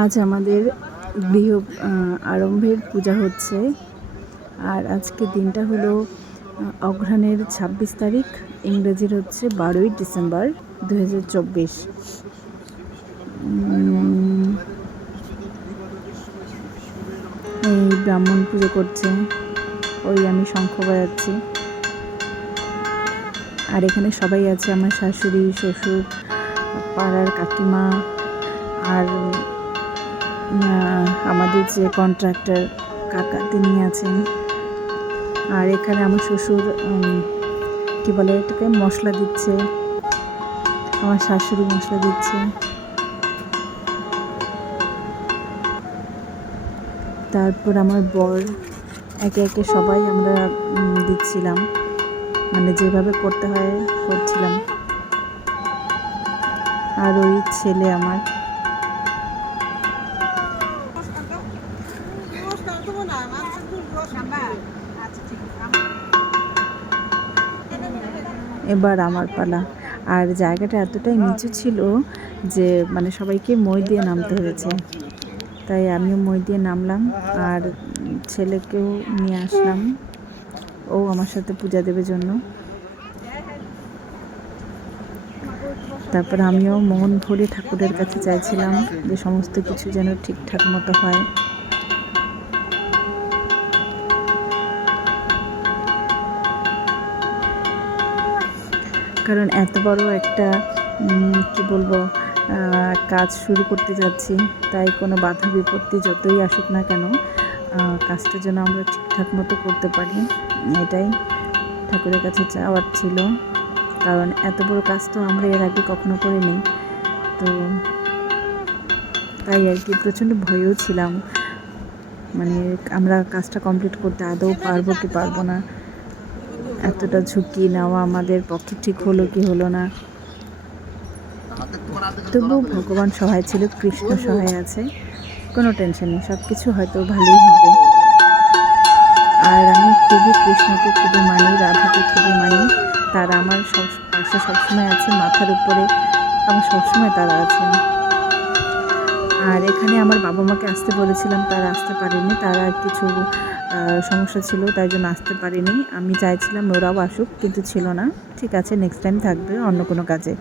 আজ আমাদের গৃহ আরম্ভের পূজা হচ্ছে। আর আজকে দিনটা হলো অঘ্রাণের ২৬ তারিখ, ইংরেজির হচ্ছে ১২ই ডিসেম্বর ২০২৪। এই ব্রাহ্মণ পুজো করছে, ওই আমি শঙ্খ বাজাচ্ছি। আর এখানে সবাই আছে, আমার শাশুড়ি, শ্বশুর, পাড়ার কাকিমা, আর আমাদের যে কন্ট্রাক্টর কাকা তিনি আছেন। আর এখানে আমার শ্বশুর কি বলে এটাকে মশলা দিচ্ছে, আমার শাশুড়ি মশলা দিচ্ছে। তারপর আমার বর, একে একে সবাই আমরা দিচ্ছিলাম, মানে যেভাবে করতে হয় করছিলাম। আর ওই ছেলে আমার, এবার আমার পালা। আর জায়গাটা এতটাই নিচু ছিল যে মানে সবাইকে মই দিয়ে নামতে হয়েছে, তাই আমিও মই দিয়ে নামলাম আর ছেলেকেও নিয়ে আসলাম, ও আমার সাথে পূজা দেবে জন্য। তারপর আমিও মন ভরে ঠাকুরের কাছে চাইছিলাম যে সমস্ত কিছু যেন ঠিকঠাক মতো হয়। কারণ এত বড় একটা কি বলবো কাজ শুরু করতে যাচ্ছি, তাই কোনো বাধা বিপত্তি যতই আসুক না কেন কাজটা যেন আমরা ঠিকঠাক মতো করতে পারি, এটাই ঠাকুরের কাছে চাওয়ার ছিল। কারণ এত বড় কাজ তো আমরা এর আগে কখনো করিনি, তো তাই আর কি প্রচণ্ড ভয়েও ছিলাম, মানে আমরা কাজটা কমপ্লিট করতে আদৌ পারবো কি পারবো না, এতটা ঝুঁকি নেওয়া আমাদের পক্ষে ঠিক হলো কি হলো না। তবুও ভগবান সহায় ছিল, কৃষ্ণ সহায় আছে, কোনো টেনশন নেই, সব কিছু হয়তো ভালোই হবে। আর আমি খুবই কৃষ্ণকে খুবই মানি, রাধাকে খুবই মানি, তারা আমার সব পাশে সবসময় আছে, মাথার উপরে আমার সবসময় তারা আছেন। আর এখানে আমার বাবা মাকে আসতে বলেছিলাম, তারা আসতে পারেনি, তারা কিছু সমস্যা ছিল তাই জন্য আসতে পারেনি। আমি চাইছিলাম ওরাও আসুক, কিন্তু ছিল না। ঠিক আছে, নেক্সট টাইম থাকবে অন্য কোনো কাজে।